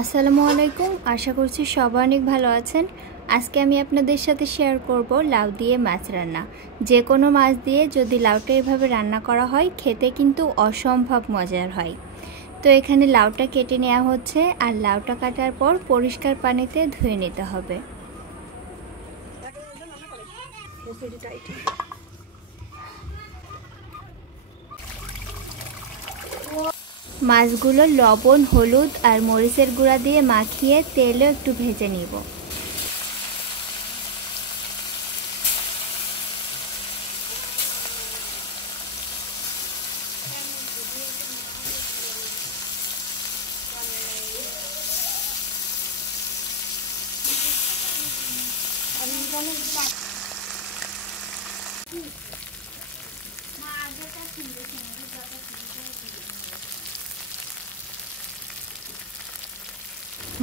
আসসালামু আলাইকুম। আশা করছি সবাই অনেক ভালো আছেন। আজকে আমি আপনাদের সাথে শেয়ার করব লাউ দিয়ে মাছ রান্না। যে কোনো মাছ দিয়ে যদি লাউটা এভাবে রান্না করা হয় খেতে কিন্তু অসম্ভব মজার হয়। তো এখানে লাউটা কেটে নেওয়া হচ্ছে, আর লাউটা কাটার পর পরিষ্কার পানিতে ধুয়ে নিতে হবে। মাছগুলো লবণ, হলুদ আর মরিচের গুঁড়া দিয়ে মাখিয়ে তেলে একটু ভেজে নিব।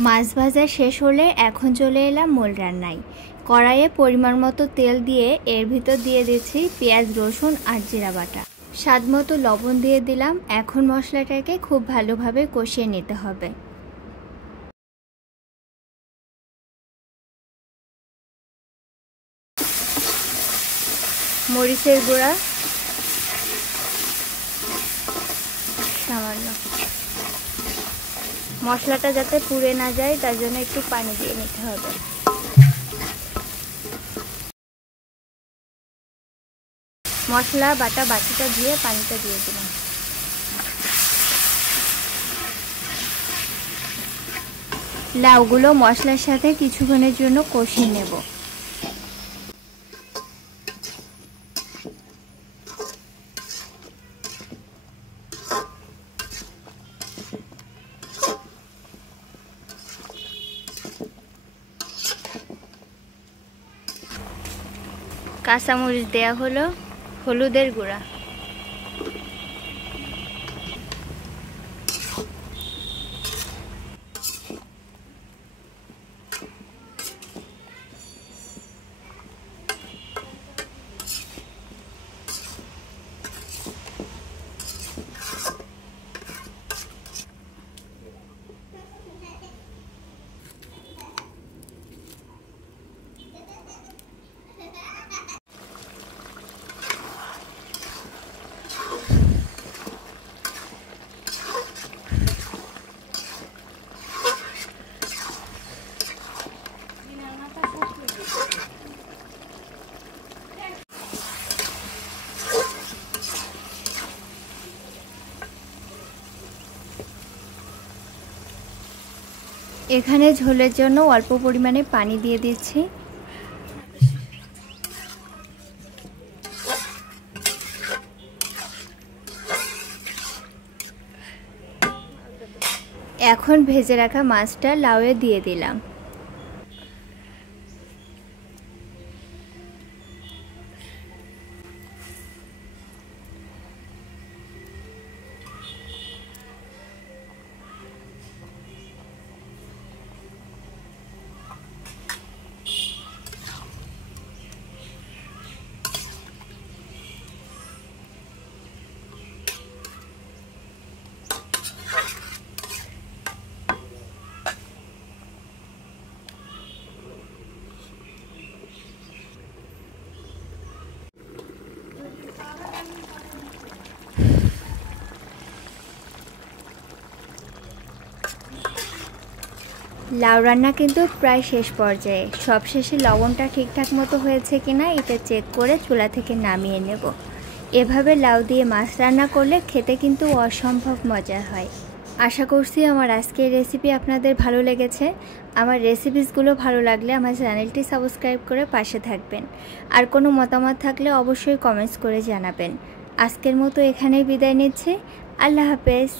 মাছ ভাজা শেষ হলে এখন চলে এলাম মূল রান্নায়। কড়াইয়ে পরিমাণ মতো তেল দিয়ে এর ভিতর দিয়ে দিচ্ছি পেঁয়াজ, রসুন আর জিরা বাটা। স্বাদ মতো লবণ দিয়ে দিলাম। এখন মশলাটাকে খুব ভালোভাবে কষিয়ে নিতে হবে। মরিচের গুঁড়া সামান্য, মশলাটা যাতে পুড়ে না যায় তার জন্য একটু পানি দিয়ে নিতে হবে। মশলা বাটা বাটিটা দিয়ে পানিটা দিয়ে দিলাম। লাউগুলো মশলার সাথে কিছুক্ষণের জন্য কষিয়ে নেব। কাঁচামরিচ দেয়া হলো, হলুদের গুঁড়া, এখানে ঝোলের জন্য অল্প পরিমাণে পানি দিয়ে দিচ্ছি। এখন ভেজে রাখা মাছটা লাউয়ে দিয়ে দিলাম। লাউ রান্না কিন্তু প্রায় শেষ পর্যায়ে। সবশেষে লবণটা ঠিকঠাক মতো হয়েছে কিনা এটা চেক করে চুলা থেকে নামিয়ে নেব। এভাবে লাউ দিয়ে মাছ রান্না করলে খেতে কিন্তু অসম্ভব মজার হয়। আশা করছি আমার আজকের রেসিপি আপনাদের ভালো লেগেছে। আমার রেসিপিসগুলো ভালো লাগলে আমার চ্যানেলটি সাবস্ক্রাইব করে পাশে থাকবেন। আর কোনো মতামত থাকলে অবশ্যই কমেন্টস করে জানাবেন। আজকের মতো এখানেই বিদায় নিচ্ছি। আল্লাহ হাফেজ।